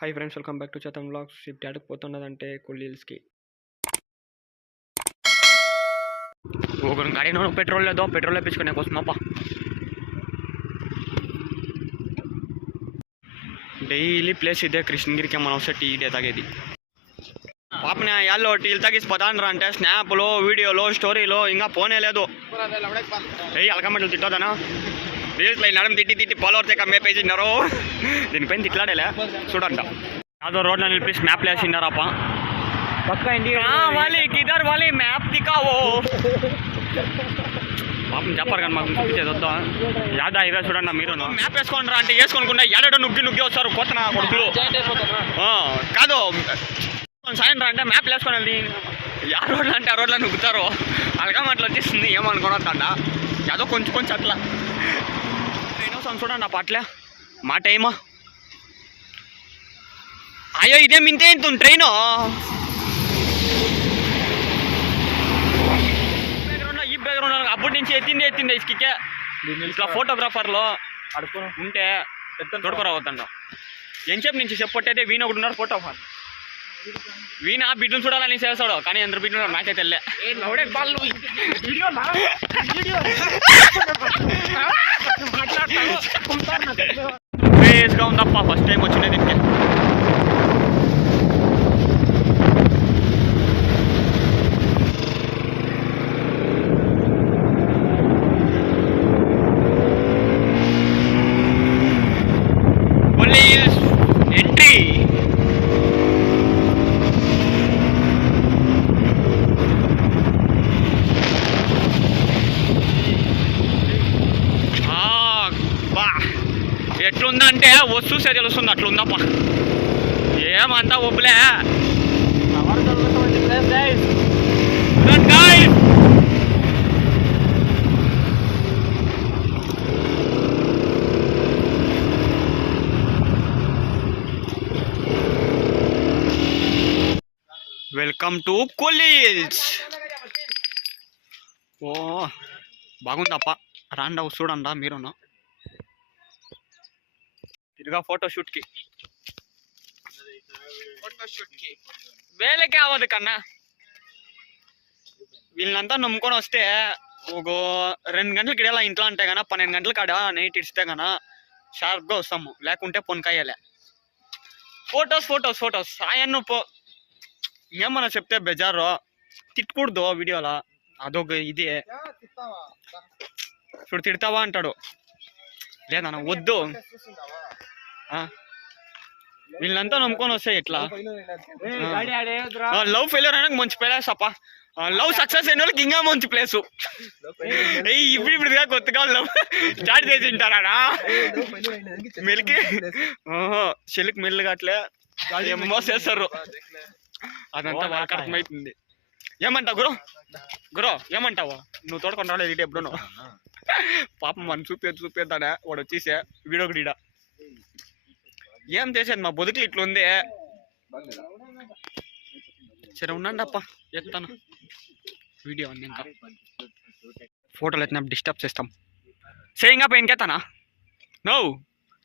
Hi friends, welcome back to Chetan vlogs. షిప్ యాడకు పోతున్నదంటే కొల్లి హిల్స్కి. ఒక గాడి పెట్రోల్ లేదో, పెట్రోల్ వేపించుకునే కోసమప్ప. డైలీ ప్లేస్ ఇదే కృష్ణగిరికి మనం వస్తే టీ డే తాగేది. పాపనే యాల్లో టీలు తాగిసిపోతాండ్రా అంటే స్నాప్లో, వీడియోలో, స్టోరీలో ఇంకా పోనే లేదు. అలకమ్మట్లు తిట్టోదనా రీల్స్లో నడమ తిట్టి ఫాలోవర్స్ కమ్మే పేసినారు. దీనిపైన తిట్లాడేలే చూడంట. యాదో రోడ్లో నిలిపి స్నాప్లు వేసినారప్ప. పక్కా ఇంటి వాలి కిదర్ వాలి మ్యాప్ దికావో పాపం చెప్పారు కానీ మాకు చూపించేది వద్దా. యాదా ఇదే చూడండి మీరు మ్యాప్ వేసుకోండి రా అంటే వేసుకోనుకుండా ఎడడో నుగ్గి వస్తారు కొత్త నా కొడుకులు. కాదు సాయంత్రం అంటే మ్యాప్ వేసుకొని వెళ్ళి ఆ రోడ్లు అంటే ఆ రోడ్లో నుగ్గుతారు. అలకమట్లు వచ్చేస్తుంది ఏమనుకోనొద్దండ. ఏదో కొంచెం అట్లా చూడండి ఆ పాటలే మా టైమా. అయ్యో ఇదేం ఇంతే ఇంత ట్రైను. ఈ బ్యాక్గ్రౌండ్ అప్పటి నుంచి ఎత్తిందే ఇసుకే. ఇట్లా ఫోటోగ్రాఫర్లో ఉంటే తొడకరావద్దండ. ఎంచేపు నుంచి చెప్పొట్టయితే వీణ ఒకటి ఉన్నారు ఫోటోగ్రాఫర్. వీణ బిడ్డను చూడాలని చేస్తాడు కానీ అందరు బిడ్డలు నాకే తెల్లే. క్రేజ్గా ఉందప్ప ఫస్ట్ టైం వచ్చినది దీనికి. ఎంట్రీ ఎట్లుందంటే వస్తూసే తెలుస్తుంది అట్లుందప్ప. ఏమంతా ఒప్పులే. Welcome to Kolli hills. ఓ బాగుందప్ప. రాండా చూడండా మీరున్నా తిరుగా ఫోటోషూట్కి వేలకే అవ్వదు కన్నా. వీళ్ళంతా నమ్ముకొని వస్తే ఒక 2 గంటలకి ఇడేలా ఇంట్లో అంటే కన్నా 12 గంటల కాడ నైట్ ఇడిస్తే కన్నా షార్ప్గా వస్తాము. లేకుంటే పొనకాయాలే. ఫొటోస్ ఆయన్ను ఏమన్నా చెప్తే బెజారు తిట్టకూడదు వీడియోలో. అదొక ఇదే చూడు తిడతావా అంటాడు. లేదన్నా వద్దు. వీళ్ళంతా నమ్ముకొని వస్తాయి ఎట్లా. లవ్ ఫెయిల్యూర్ అయినా మంచి ప్లేస్ అప్ప. లవ్ సక్సెస్ అయిన వాళ్ళకి ఇంకా మంచి ప్లేసు. ఇప్పుడుగా కొత్తగా లవ్ స్టార్ట్ చేసి ఉంటారా మెలికి చెల్లికి మెల్లుగా అట్లే ఏమో చేస్తారు. అదంతా వాళ్ళకి అర్థమవుతుంది. ఏమంటావు గురో ఏమంటావు? నువ్వు తోడుకొని రాలేదు ఇటు ఎప్పుడు. పాపం మనం చూపేద్దాడా వాడు వచ్చేసే వీడియో ఒకటి. ఏం చేసేది మా బొదుకులు ఇట్లా ఉంది. సరే ఉండండి అప్ప ఎత్తాను వీడియో అన్నీ. ఇంకా ఫోటోలు ఎత్తినప్పుడు డిస్టర్బ్ చేస్తాం. సేయింగా పెయిన్కెత్తానా నో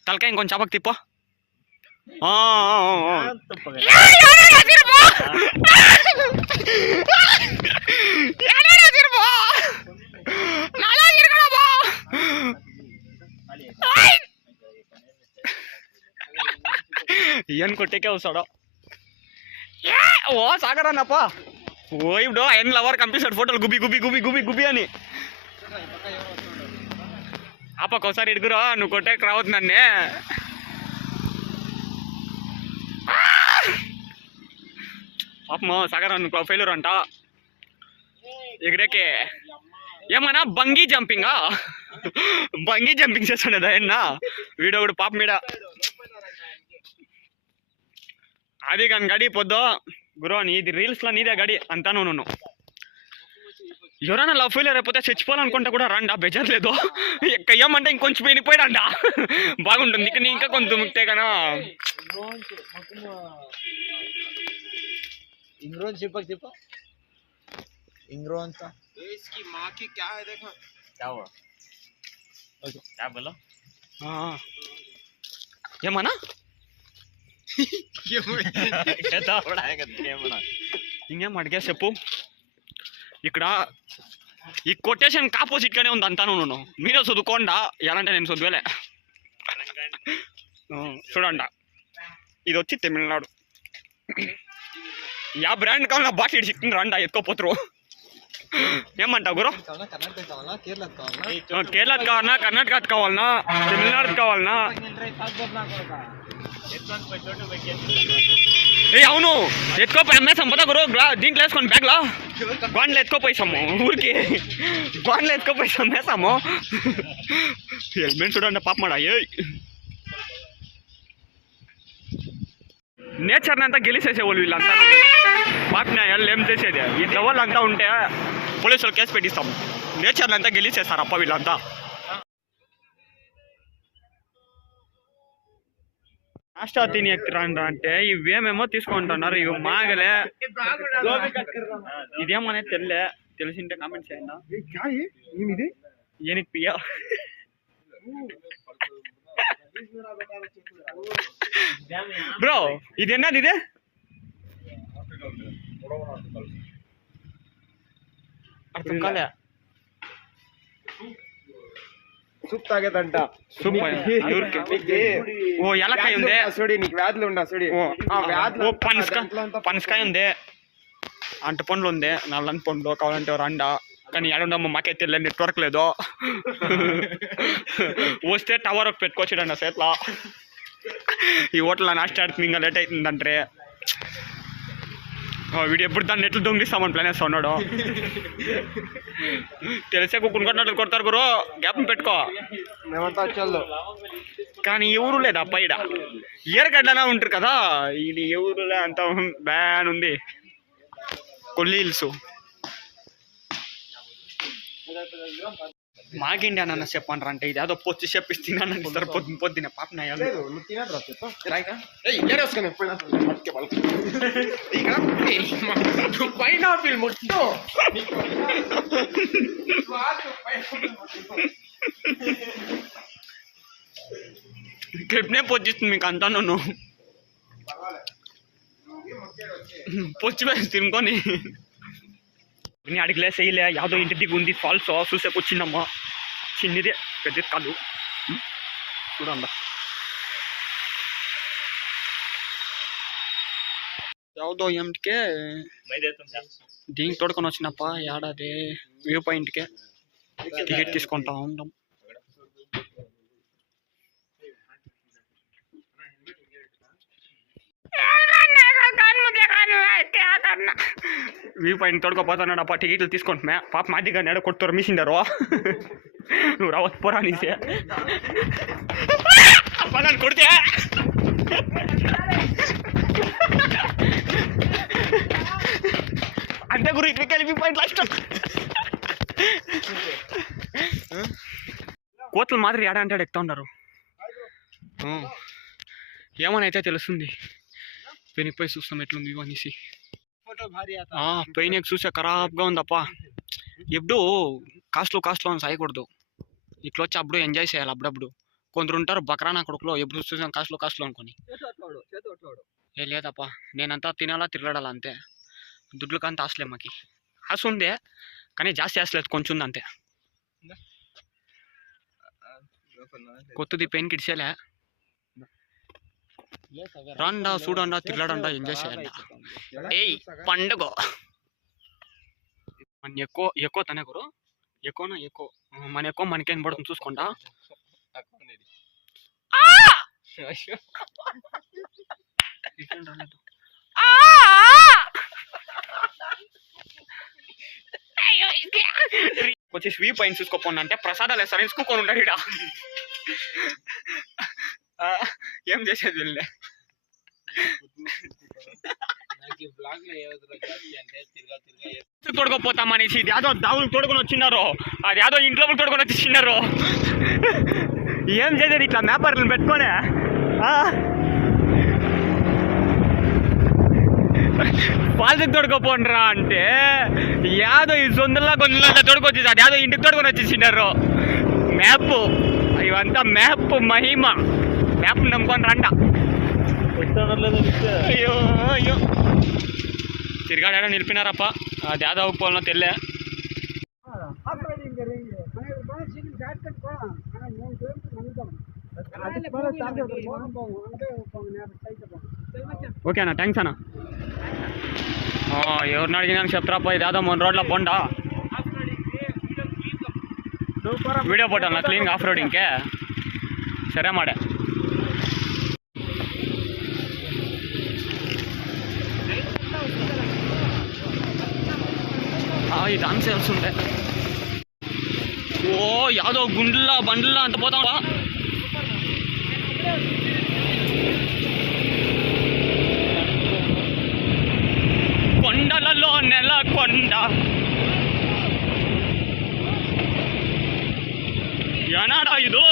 తలకాయ ఇంకొంచెం చపక్ తిప్పో. ఇయన్ కొట్టేకే వస్తాడు. ఓ సాగరానప్ప. ఓ ఇప్పుడు ఆయన లవర్ కంపిస్తాడు ఫోటోలు గుబి అని. అప్పకొకసారి ఎడుగురా నువ్వు కొట్టేకి రావద్దు నన్నే. పాపమో సాగరా నువ్వు ఫెయిల్యూర్ అంట ఎగిరేకే. ఏమన్నా బంగీ జంపింగ్ చేస్తాడు ఆయన వీడియో కూడా పాప మీద. అది కానీ గడి పొద్దు గురో నీది రీల్స్లో నీదే గడి అంతా. నువ్వు ఎవరైనా లవ్ ఫెయిల్యూర్ అయిపోతే చచ్చిపోవాలనుకుంటా కూడా రండా బెజర్ లేదు. ఏమంటే ఇంకొంచెం పెరిగిపోయాడంట బాగుంటుంది. ఇక ఇంకా కొంచెం ముక్తే కన్నా ఏమన్నా ఇంకేం అడిగా చెప్పు. ఇక్కడ ఈ కొటేషన్ ఆపోజిట్గానే ఉంది అంతాను. నువ్వు మీరే చదువుకోండా ఎలాంటే నేను చదువులే. చూడండ ఇది వచ్చి తమిళనాడు. యా బ్రాండ్ కావాలన్నా బాటిల్ చిక్కింది రండా ఎత్తుకోపోతురు. ఏమంటావు గురు? కేరళ కావాలన్నా, కర్ణాటక కావాలన్నా, తమిళనాడు కావాలన్నా? ఏ అవును ఎత్తుకోపోయి అమ్మేసాం పదా గురు. దీంట్లో వేసుకోండి బ్యాగ్లో గోండ్లో ఎత్తుకోపోయిసాము. ఊరికి గోండ్లో ఎత్తుకోపోయి అమ్మేసాము. హెల్మెట్ చూడండి పాప మాడ. నేచర్ని అంతా గెలిచేసేవాళ్ళు వీళ్ళంతా. పాపన వాళ్ళు ఏం చేసేది? ఇట్లా వాళ్ళంతా ఉంటే పోలీసులు కేసు పెట్టిస్తాం. నేచర్ని అంతా గెలిచేస్తారు అప్ప వీళ్ళంతా. నాష్టా తిని ఎక్కుతారంట అంటే ఇవేమేమో తీసుకుంటున్నారు. ఇవి మాగలే. ఇదేమనేది తెలిసింటే కామెంట్ చేయండి. ఏనికి పియ్యా బ్రో ఇది ఎన్నది? ఇదే అర్థం కాలే. సూప్ తాగేదంట. సూప్ ఓ ఎలకాయ ఉంది. నీకు వ్యాధులు ఉండా చూడి. ఓ పనసకాయ ఉంది, అంట పండ్లు ఉంది, నల్లని పండ్లు కావాలంటే రండా. కానీ ఎడుండమ్మ మాకే తెలియదు, నెట్వర్క్ లేదు. వస్తే టవర్ పెట్టుకోవచ్చుడండి సేట్లా. ఈ హోటల్లో నాస్ట్ ఆడుతుంది, ఇంకా లేట్ అవుతుందంటే. వీడు ఎప్పుడు దాన్ని నెట్లు దొంగిస్తామని ప్లాన్ వేస్తా ఉన్నాడు. తెలిసే కుక్కుని కొట్టినట్లు కొడతారు గురు. గ్యాప్ని పెట్టుకో. మేమంతా వచ్చేళ్ళు కానీ ఎవరు లేదా పైడ ఏరగడ్డనా ఉంటారు కదా. ఇది ఎవరులే అంత బ్యాన్ ఉంది. కొల్లి హిల్స్ మాకేంటి అన్న చెప్పంటారు అంటే ఇది ఏదో పొచ్చి చెప్పిస్తున్నాను ఇస్తారు పొద్దున్న పాపన. క్లిప్నే పొచ్చిస్తుంది మీకు అంతా. నన్ను పొచ్చి వేసి తినుకొని అడిగిలే చేయలే. యాదో ఇంటి దిగు ఉంది ఫాల్స్ చూసేకి వచ్చిందమ్మా. చిన్నదే పెద్దది కాదు. చూడండి యావదో ఏమిటికే దీనికి తోడుకొని వచ్చినప్ప ఏడాది వ్యూ పాయింట్కే టికెట్ తీసుకుంటా ఉంటాం. వ్యూ పాయింట్ తోడుకోపోతున్నాడు అప్ప. టికెట్లు తీసుకుంటున్నా పాప మాదిగా నెడ కొడుతారు మిషిండారు. నువ్వు రావచ్చు పోరా నీసే అప్ప నన్ను కొడితే. అంతే గురు ఇట్లా వ్యూ పాయింట్ లాస్ట్. కోతలు మాదిరి ఏడా అంటే ఎక్కుతా ఉన్నారు. ఏమనైతే తెలుస్తుంది. పెనిపోయి చూస్తాం ఎట్లుంది అనేసి. పెయిన్ చూసే ఖరాబ్గా ఉందప్ప. ఎప్పుడు కాస్ట్లో అని సాయకూడదు. ఇట్లా వచ్చి అప్పుడు ఎంజాయ్ చేయాలి. అప్పుడప్పుడు కొందరు ఉంటారు బకరానా కొడుకులో ఎప్పుడు చూసాం కాస్ట్లో అనుకొని. ఏ లేదప్ప నేనంతా తినాలా తిరగడాలా అంతే. దుడ్లకంతా ఆశలే మాకి. ఆశ ఉందే కానీ జాస్తి ఆశలేదు, కొంచెం ఉంది అంతే. కొత్తది పెయిన్ కిడిసేలే. రండా చూడండా తిరగడండా ఎంజాయ్ చేయాలి. ఏయ్ పండుగ మన ఎక్కువ తనే గురు. ఎక్కువనా ఎక్కువ మన ఎక్కువ మనకేం పడుతుంది చూసుకోండా. వచ్చేసి వ్యూ పాయింట్ చూసుకోపోండి అంటే ప్రసాదాలు వేస్తారు చూసుకొని ఉంటాడు ఇక్కడ. ఏం చేసేది వీళ్ళే. తోడుకోపోతాం అనేసి ఇది యాదో దావులు తోడుకొని వచ్చిన్నారు. అది యాదో ఇంట్లో తోడుకొని వచ్చిన్నారు. ఏం చేసేది ఇట్లా వ్యాపారులను పెట్టుకొని వాళ్ళకి తోడుకోపోండిరా అంటే యాదో ఈ సొంతలా కొంచెం తోడుకొచ్చేసి అది యాదో ఇంటికి తోడుకొని వచ్చేసినారు. మ్యాప్ ఇవంతా మ్యాప్ మహిమ. మ్యాప్ నమ్ముకొని రంట. అయ్యో అయ్యో తిరిగాడా నిలిపినారప్ప అది యాదవ్ పోలన తెల్లే ఓకేనా థ్యాంక్స్ అన్న ఎవరిని అడిగినా చెప్తారప్ప ఇది యాదవ్ మన రోడ్లో బొండా వీడియో పోటాను క్లీన్గా ఆఫ్ రోడింగ్కే సరే మాడే ఇది ఆన్సేల్స్ ఉండే ఓ యాదో గుండ్లా బండ్లా అంత పోతావా కొండలలో నెలకొండ ఏనాడా ఇది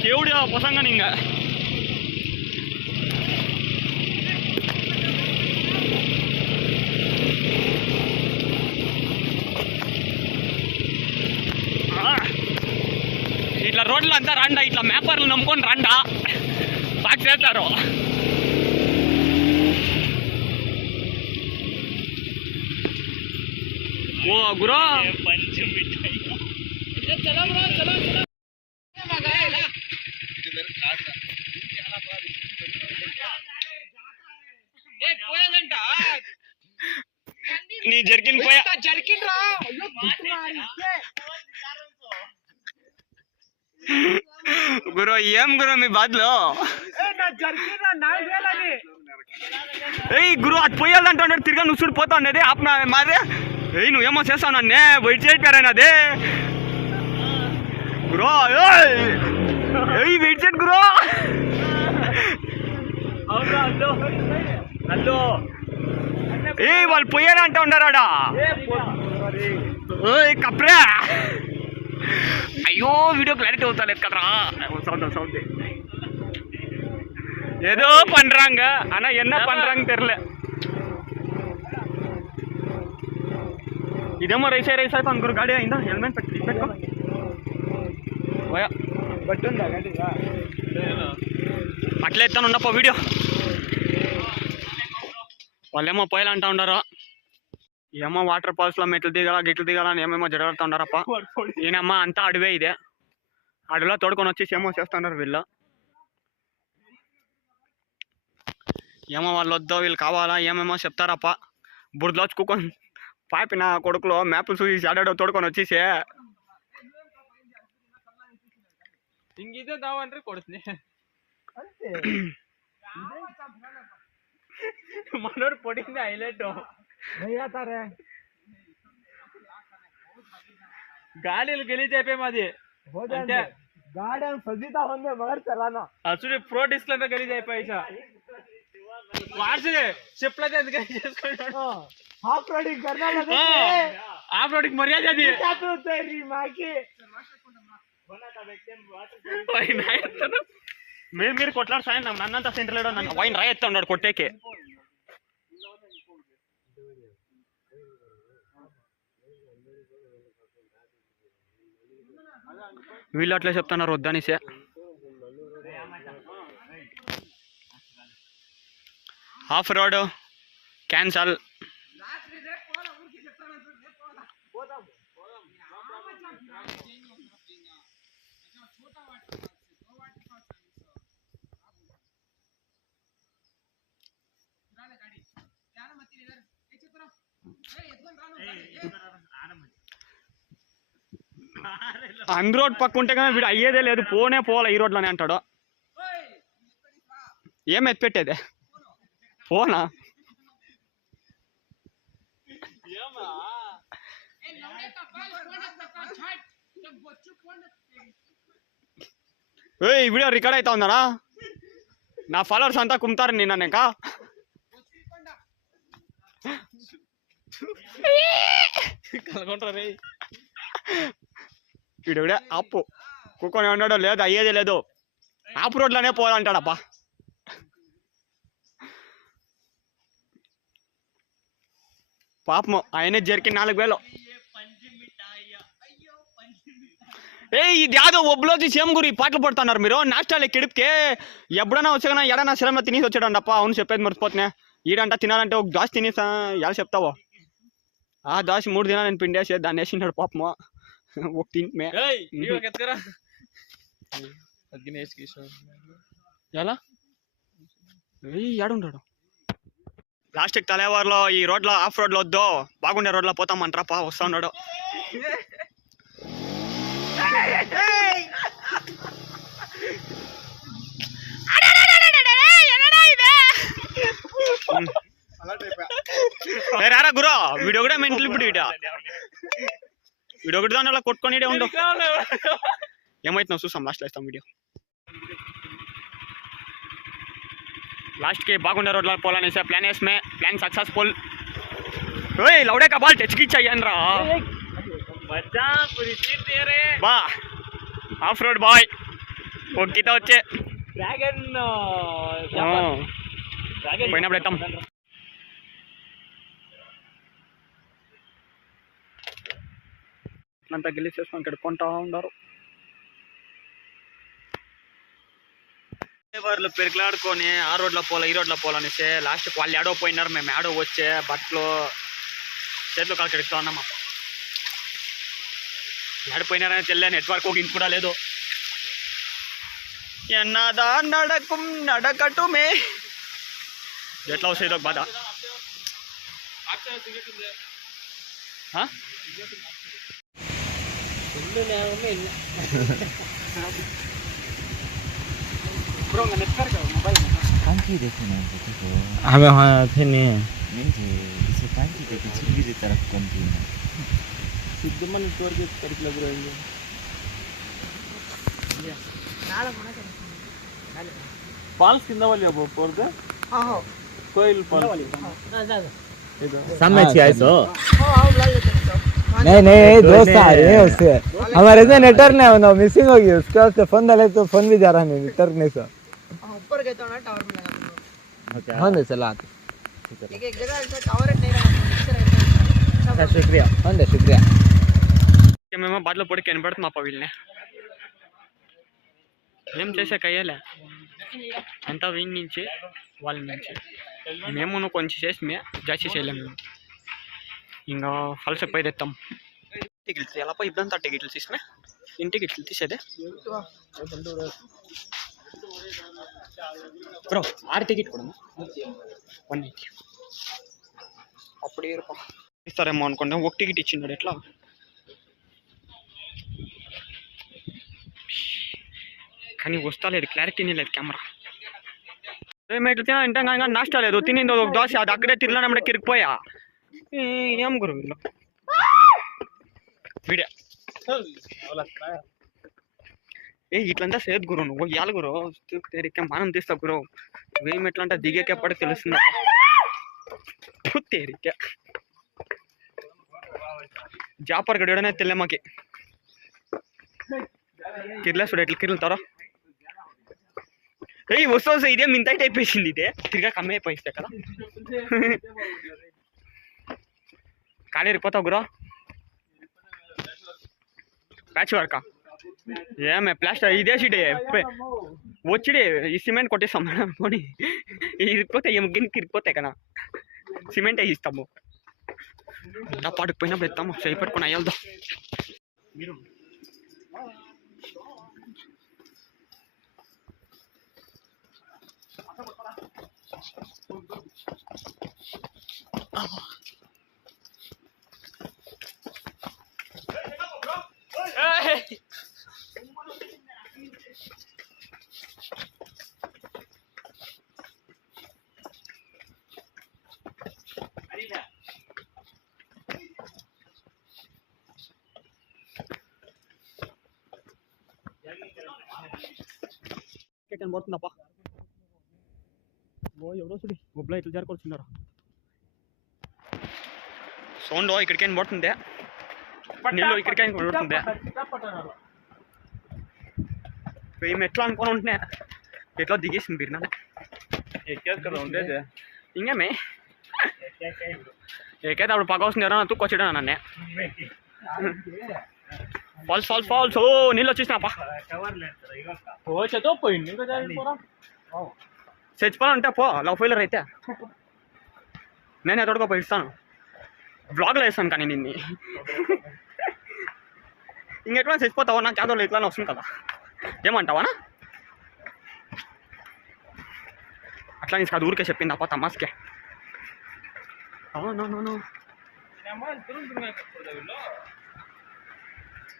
కేవుడియా పసంగా నీங்க ఇట్లా రోడ్లు అంతా రండా ఇట్లా మ్యాపర్లు నమ్ముకొని రండా బాగా చేస్తారు ఓ గురు నీ జర్కిన్ పోయా జర్కిన్ రా గురు ఏం గురు మీ బాధలో ఏయ్ గురు అది పోయాలంటున్నాడు తిరిగా నువ్వు చూడు పోతా ఉండేది ఆపనా మాదే ఏయ్ నువ్వేమో చేస్తావు నన్నే వెయిట్ చేయట్లేరా అదే గురు ఏయ్ వెయిట్ చేయట్ గురు ఏ వాళ్ళు పోయారంట ఉన్నారాడా కప్రా అయ్యో వీడియో క్లారిటీ అవుతలేదు కదరా సౌండ్ ஏதோ பண்றாங்க ஆனா என்ன பண்றாங்க தெரியல ఇదేమో రైస్ అయితే అనుకోరు గాడి అయిందా హెల్మెట్ పెట్టుకో అట్లా ఎత్తాను ఉండప్ప వీడియో వాళ్ళేమో పోయాలి అంటా ఉండారు ఏమో వాటర్ ఫాల్స్లో మెట్లు దిగాల గిట్లు దిగాల అని ఏమేమో జరుగుతూ ఉండారప్ప ఈయనమ్మ అంతా అడవే ఇదే అడవిలో తోడుకొని వచ్చేసి ఏమో చేస్తున్నారు వీళ్ళు ఏమో వాళ్ళు వద్దో వీళ్ళు కావాలా ఏమేమో చెప్తారప్ప బురదలో కుక్కొని పాపిన కొడుకులో మ్యాప్లు చూసి ఆడాడో తోడుకొని వచ్చేసి ಹಿಂಗಿದೆ ನಾವನ್ರಿ ಕೊಡ್ತೀನಿ మనోడు పొడింది హైలైట్ గాడీలు గలీజ్ అయిపోయి మాది गाड़ी सजीता होंगे मगर चलाना असूरी प्रो डिस्क में गलीज అయిపోయి వార్సే షిప్ లో ఎందుకు చేసుకుంటాడు ఆఫ్ రోడింగ్ करना लगे ఆఫ్ రోడింగ్ మర్యాద అది क्या तो तेरी मां की बना का व्यक्ति वाटर వైన్ రాయెత్తను మీరు కొట్లాడు సాయం నన్నంతా సెంటర్ లేడో నన్ను వైన్ రాయెత్తాడు కొట్టేకే వీళ్ళు అట్లా చెప్తున్నారు వద్దనిసే ఆఫ్ రోడ్ క్యాన్సల్ అందు రోడ్ పక్క ఉంటే కానీ వీడు అయ్యేదే లేదు పోనే పోవాలా ఈ రోడ్లోనే అంటాడు ఏం ఎత్తిపెట్టేదే పోనా ఈ వీడియో రికార్డ్ అవుతా ఉందనా నా ఫాలోవర్స్ అంతా కుమ్తారు నిన్న ఇంకా కలగొంటారు వీడివిడే అప్పు కుక్కొని ఉన్నాడో లేదు అయ్యేదే లేదు ఆపు రోడ్లోనే పోవాలంటాడప్పా పాపము ఆయనే జరిగి 4000 ఏ ఇది యాదో ఒబ్బులోది సేమ్ గురి పాటలు పడుతున్నారు మీరు నాష్టాలు కిడిపికే ఎప్పుడైనా వచ్చాకనా ఎడనా సినిమా తినేసి వచ్చాడండి అప్ప అవును చెప్పేది మర్చిపోతున్నా ఈడంట తినాలంటే ఒక దోశ తినేసా ఎలా చెప్తావో ఆ దోశ 3 దినాలు నేను పిండేసి దాన్ని వేసింటాడు పాపము ఒక తింటే ఎలా ఏడుంటాడు ప్లాస్టిక్ తలేవారులో ఈ రోడ్లో ఆఫ్ రోడ్లో వద్దు బాగుండే రోడ్లో పోతామంటారా పా వస్తా ఉన్నాడు రారా గురు వీడియో కూడా మెంటల్ ఇప్పుడు వీడియో ఒకటి దాని కొట్టుకొని ఉండు ఏమైతున్నావు చూసాం లాస్ట్లో ఇస్తాం వీడియో లాస్ట్కి బాగుండే రోడ్లో పోవాలనేసి ప్లాన్ వేసమే ప్లాన్ సక్సెస్ఫుల్ ఓయ్ లౌడే का बाल टच खींचा यान रा बच्चा पूरी सीट दे रे बा ऑफ रोड बॉय ఓకితో వచ్చే డ్రాగన్ డ్రాగన్ పోయినప్పుడు ఎత్తాం అంతా గెలిచేసుకొని కడుక్కుంటా ఉన్నారు వాళ్ళు పెరికలాడుకొని ఆ రోడ్లో పోలే ఈ రోడ్లో పోలనేసి లాస్ట్కి వాళ్ళు ఏడో పోయినారు మేము ఏడో వచ్చే బట్టలు చేతులు కాలు కడుగుతా ఉన్నామా ఏడిపోయినారని తెలియదు నెట్వర్క్ ఒక ఇంటి కూడా లేదు ఎన్నదా నడకం నడకటుమే ఎట్లా వస్తాయి ఇదొక బాధ हमें हाँ थे नहीं नहीं थे इसे टांकी देखी चिल्ली की तरफ कंटिन्यू सिद्ध मन तोड़ के करके लग रहे हैं पाल्स कितना वाली अब पर दे हां हां कोयल पाल्स सामने चाहिए तो नहीं नहीं दोस्त आ रहे हैं उससे हमारे से नेटवर्क नहीं होना मिसिंग होगी उसके वास्ते फोन डाले तो फोन भी जा रहा नहीं नेटवर्क नहीं सर ऊपर गए तो ना टावर में लगा हाँ दे चला एक एक जगह ऐसा टावर नहीं लगा शुक्रिया हाँ दे शुक्रिया మేము బాటలో పొడి కనబడుతుంది మా వీళ్ళని ఏం చేసే కయ్యాలే అంతా వీళ్ళ నుంచి వాళ్ళ నుంచి మేము కొంచెం చేసి జాస్తి చేయలేము మేము ఇంకా ఫల్స్ పోయి తెస్తాం టికెట్లు ఎలా పోయి ఇబ్బంది టికెట్లు తీసినా ఇంటికి టికెట్లు తీసేదే బ్రో 6 టికెట్ కూడా 180 అప్పుడే ఇస్తారేమో అనుకుంటే ఒక టికెట్ ఇచ్చినాడు ఎట్లా కానీ వస్తా లేదు క్లారిటీనే లేదు కెమెరా ఏమైతే తింటే ఇంకా నాష్టా లేదు తినింది ఒక దోశ అది అక్కడే తిరగనప్పుడే కిరికిపోయా ఏం గురు వీళ్ళు వీడియో ఏ ఇట్లంతా సేద్ గురు నువ్వు ఇవ్వాలి గురు తేరికే మనం తీస్తావు గురు వేయం ఎట్లంటే దిగేకెప్పటికి తెలుస్తుంది తేరికే జాపర్ గడియడనే తెల్లే మాకి కిర్లేసుడు ఎట్లా కిర్లుతారో ఏ వస్తూ ఇదే మింతైట్ అయిపోయింది ఇదే తిరిగా కమ్మి అయిపోయిస్తే కదా ఖాళీ రిపోతావు గురు ప్యాచ్ వర్కా ఏమే ప్లాస్టర్ ఇదే సీడే వచ్చిడే ఈ సిమెంట్ కొట్టేస్తాం మేడం పోనీ ఇరిపోతే ఏం గిన్నెకి ఇరిపోతాయి కదా సిమెంట్ వేసిస్తాము నా పాటుకు పోయినప్పుడు ఎత్తాము చేయి పట్టుకుని అయ్యల్దాం మీరు పడుతుందప్ప ఓ ఎవరో చూడి గుబ్బలో ఇట్లా జరుకొచ్చున్నారు సౌండ్ ఇక్కడికైనా పడుతుందే నీళ్ళు ఇక్కడికైనా పడుతుందే మేము ఎట్లా అనుకుని ఉంటున్నా ఎట్లా దిగేసింది బిర్నా ఎక్కేది కదా ఉండేది ఇంకేమే ఏకైతే అప్పుడు పక్క వస్తుంది ఎవరైనా తూక్కొచ్చాడు నన్నే ఫాల్స్ ఫాల్స్ ఫాల్స్ ఓ నీళ్ళు వచ్చేసినాపా ఓ చేతో పోయింది ఇంకా పోరా చచ్చిపోవాలంటే పో లవ్ ఫెయిలర్ అయితే నేను ఎతడుకో పోయి ఇస్తాను బ్లాగ్లో వేస్తాను కానీ నిన్ను ఇంకెట్లా చచ్చిపోతావా నాకు చదవలేదు ఇట్లా వస్తుంది కదా ఏమంటావానా అట్లా నీకు అది ఊరికే చెప్పింది అప్ప తమాస్కే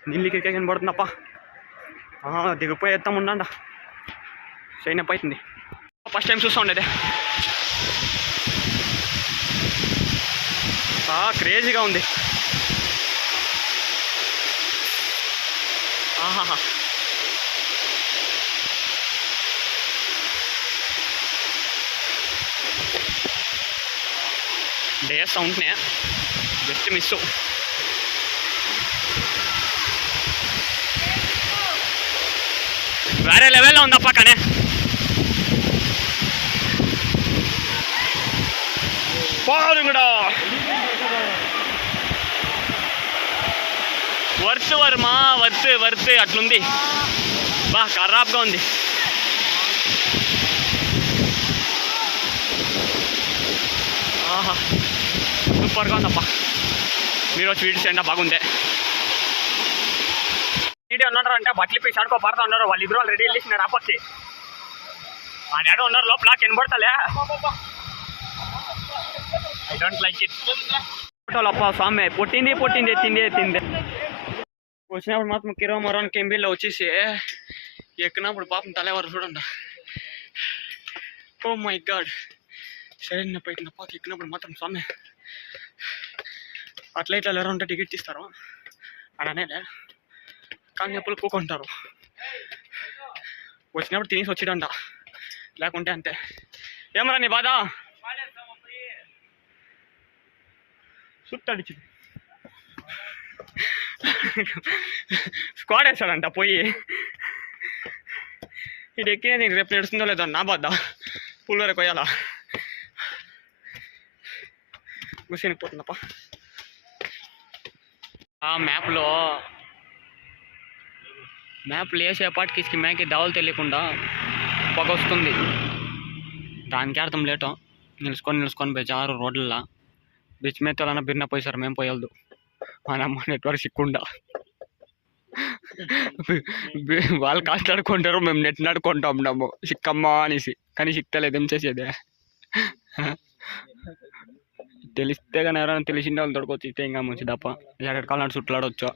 నీళ్ళు క్రికెట్ కనబడుతుందప్ప దిగిపోయి ఎత్తాం ఉండండి షైన్ అప్ అవుతుంది ఫస్ట్ టైం చూస్తూ ఉండేదే క్రేజీగా ఉంది ఆహాహా డే సౌండ్నే జస్ట్ మిస్ వేరే లెవెల్లో ఉందప్ప కానీ పోరుంగడా వర్త్ వర్మా వర్త్ అట్లుంది బా ఖరాబ్గా ఉంది ఆహా సూపర్గా ఉందప్ప మీరు వచ్చి వీడియో చేయండి బాగుందే వీడియో ఉన్నారు అంటే బట్టలు పీసి ఆడుకో పడతా ఉన్నారు వాళ్ళు ఇద్దరు వాళ్ళు రెడీ వెళ్ళేసినారు అప్పకి ఆ డాడీ ఉన్నారు లోపల కనబడతలే ఐ డోంట్ లైక్ ఇట్ ఫోటోలు అప్ప స్వామి పొట్టింది ఎత్తింది వచ్చినప్పుడు మాత్రం కిరో మరోని కెంబీలో వచ్చేసి ఎక్కినప్పుడు పాపం తలేవారు చూడండి ఓ మై గాడ్ సరే పోయింది పాకి ఎక్కినప్పుడు మాత్రం స్వామి అట్లా ఇట్లా ఎవరు ఉంటే టికెట్ ఇస్తారు అలానేలే కానీ ఎప్పుడు కూకుంటారు వచ్చినప్పుడు తినేసి వచ్చిడంట లేకుంటే అంతే ఏమరా నీ బాధ సుత్తడిచింది స్క్వాడ్ వేస్తాడంట పోయి ఇది ఎక్కిన నీకు రేపు నడుస్తుందో లేదో నా బాధ పుల్ వరకు పోయాలా కూర్చొనిపోతుందప్ప ఆ మ్యాప్లో వేసేపాటికి మేకి దావులు తెలియకుండా పొగ వస్తుంది దానికి అర్థం లేటం నిలుచుకొని బేజారు రోడ్లలో బీచ్ మీద వాళ్ళన్నా బిర్న పోయిసారు మేము పోయలదు మన అమ్మ నెట్వర్క్ సిక్కుండా వాళ్ళు కాట్లాడుకుంటారు మేము నెట్ నడుకుంటాము సిక్కమ్మా అనేసి కానీ సిక్కలేదు ఏం చేసేదే తెలిస్తే కానీ ఎవరైనా తెలిసిండే వాళ్ళు తొడుకోవచ్చు ఇస్తే ఇంకా మంచి తప్ప ఎక్కడికి కావాలంటే చుట్లాడవచ్చు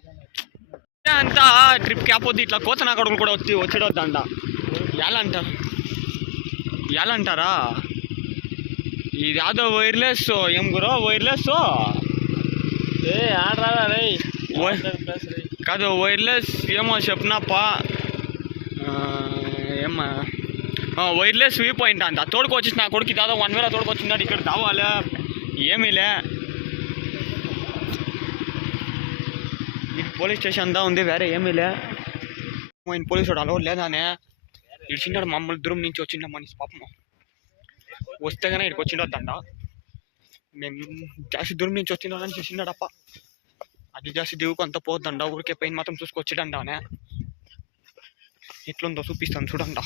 అంతా ట్రిప్కి ఆపోతే ఇట్లా కోచనా కొడుకులు కూడా వచ్చిడొద్దంట ఎలా అంటారా ఇది యాదో వైర్లెస్ ఏం గురో వైర్లెస్ కాదు వైర్లెస్ ఏమో చెప్పినాపా ఏమా వైర్లెస్ వ్యూ పాయింట్ అంట తోడుకొచ్చేసి నా కొడుకు దాదాపు 1 వేల తోడుకొచ్చిందాడు ఇక్కడ కావాలా ఏమీలే ఇది పోలీస్ స్టేషన్ దా ఉంది వేరే ఏమీలే ఆయన పోలీసు వాడు అలవాటు లేదానే ఇడిచిండాడు మమ్మల్ని దూరం నుంచి వచ్చిండ మనిషి పాపం వస్తే కానీ ఇక్కడికి వచ్చిండొద్దంట మేము జాస్తి దూరం నుంచి వచ్చిందని చూసిండాడప్ప అది జాస్తి దిగుకు అంతా పోద్దండ ఊరికే పైన మాత్రం చూసుకొచ్చిడంట అనే ఎట్లుందో చూపిస్తాను చూడంట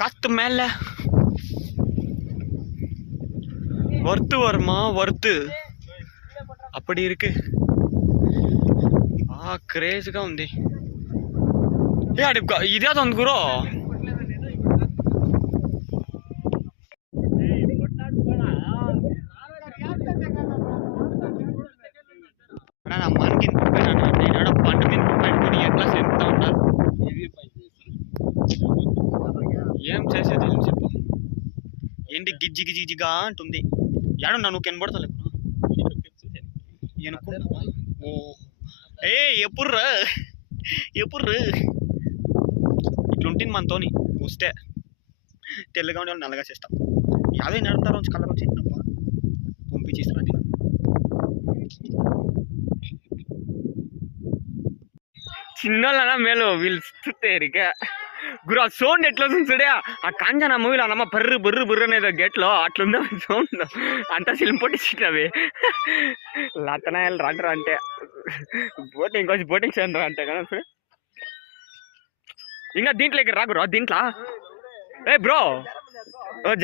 కాస్త మేలే వర్త్ వర్మా వర్త్ అప్పటి ఇருக்கு క్రేజ్గా ఉంది ఇదే ఉంది గురో మనకి నేను పంట మీద పెట్టుకుని ఎట్లా చెప్తా ఉంటాను ఏం చేసేది చెప్పు ఏంటి గిజ్జి గిజ్జిగా అంటుంది ఏడున్నా నువ్వు కనబడతలే ఓ ఏ ఎప్పుడు ఇట్లుంటుంది మనతోని వస్తే తెల్లగా ఉండే నల్లగా చేస్తాం యాభై నడుతారు రోజు కలర్ వచ్చింది తప్ప పంపించేస్తారు అది చిన్నోళ్ళనా మేలు వీళ్ళు చూస్తే ఇక గురు ఆ సౌండ్ ఎట్లా వస్తుంది చూడే ఆ కాంచనా మూవీలో అన్నమ్మ బర్రు బర్రు బర్రు అనేది గేట్లో అట్లుందా సౌండ్ అంతా సిలింపొట్టించినవి లతనాయాలు రంటారు అంటే బోటింగ్ కొంచెం బోటింగ్ చేయండి అంటే కదా ఇంకా దీంట్లోకి రా గురు దీంట్లో ఏ బ్రో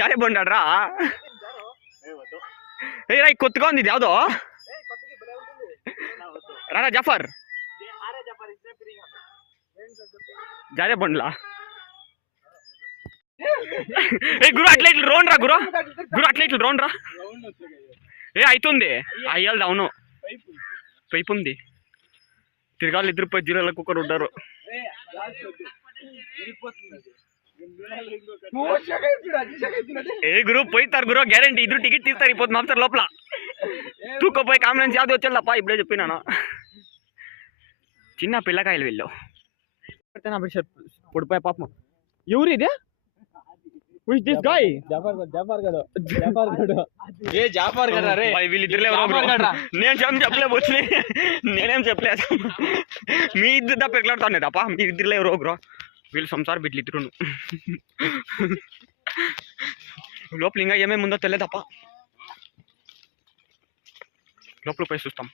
జారీ బండాడ్రా ఏ రా కొత్తగా ఉంది ఇది యావదో రారా జఫర్ జారే బండ్లా ఏ గురు అట్లా ఇట్లా రోన్ రా గురు గురు అట్లా ఇట్లా రోన్ రా ఏ అవుతుంది అయ్యాలి అవును పైపు ఉంది తిరగాలి ఇద్దరు 10 జీరోలకు ఒకరు ఉంటారు ఏ గురు పోయితారు గురు గ్యారంటీ ఇద్దరు టికెట్ తీస్తారు ఇప్పుడు మాంసారు లోపల తూకపోయి కాంబినెన్స్ యావది వచ్చేళ్ళప్ప ఇప్పుడే చెప్పినాను చిన్న పిల్లకాయలు వీళ్ళు పొడిపోయే పాపం ఎవరు ఇదే దిస్ గాయ్ ఏ జాఫర్ కదా రే వీళ్ళిద్దరు నేను చెప్పలేదు వచ్చి నేనేం చెప్పలేదు మీ ఇద్దరు తప్ప ఎట్లాడుతాను తప్ప మీ ఇద్దరులో ఎవరో బ్రో వీళ్ళు సంసార బిడ్డలు ఇద్దరు లోపల ఇంకా ఏమేమి ఉందో తెలియదు తప్ప లోపల పోయి చూస్తాం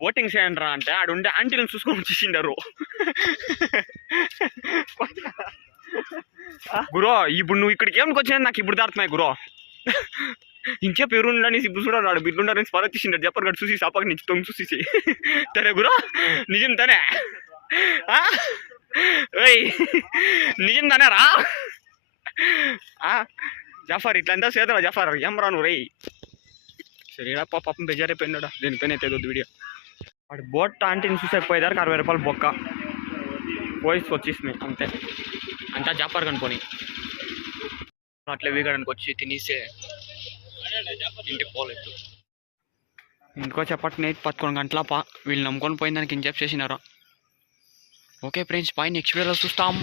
బోటింగ్ చేయండి రా అంటే ఆడు ఉండే ఆంటీలను చూసుకొని వచ్చేసిండారు గురో ఇప్పుడు నువ్వు ఇక్కడికి ఏమనికి వచ్చినా నాకు ఇప్పుడు దాడుతున్నాయి గురో ఇంకేపు ఎవరుండని ఇప్పుడు చూడాడు బిడ్డుండారని స్పర తీసిండారు జప్పర్ గడు చూసి సాపకి నుంచి తొంగి చూసి తనే గురో నిజం తనే నిజం తనే రా జఫర్ ఇట్లంతా చేదరా జఫర్ ఏం రా నువ్వు రేయ్ సరేడా పాపం బెజారైపోయినాడా దేనిపైన అయితే వీడియో వాడు బోట్ ఆంటీని చూసేకపోయేదారు 60 రూపాయలు బొక్క పోయి వచ్చేసినాయి అంతే అంతా జాపర్ కనుకొని అట్లా వీగడానికి వచ్చి తినేసే ఇంటికి పోలేదు ఇంకో చెప్పట్టు నైట్ 11 గంటల వీళ్ళు నమ్ముకొని పోయిన దానికి ఇంజెప్ చేసినారు ఓకే ఫ్రెండ్స్ పై నెక్స్ట్ వీడియోలో చూస్తాం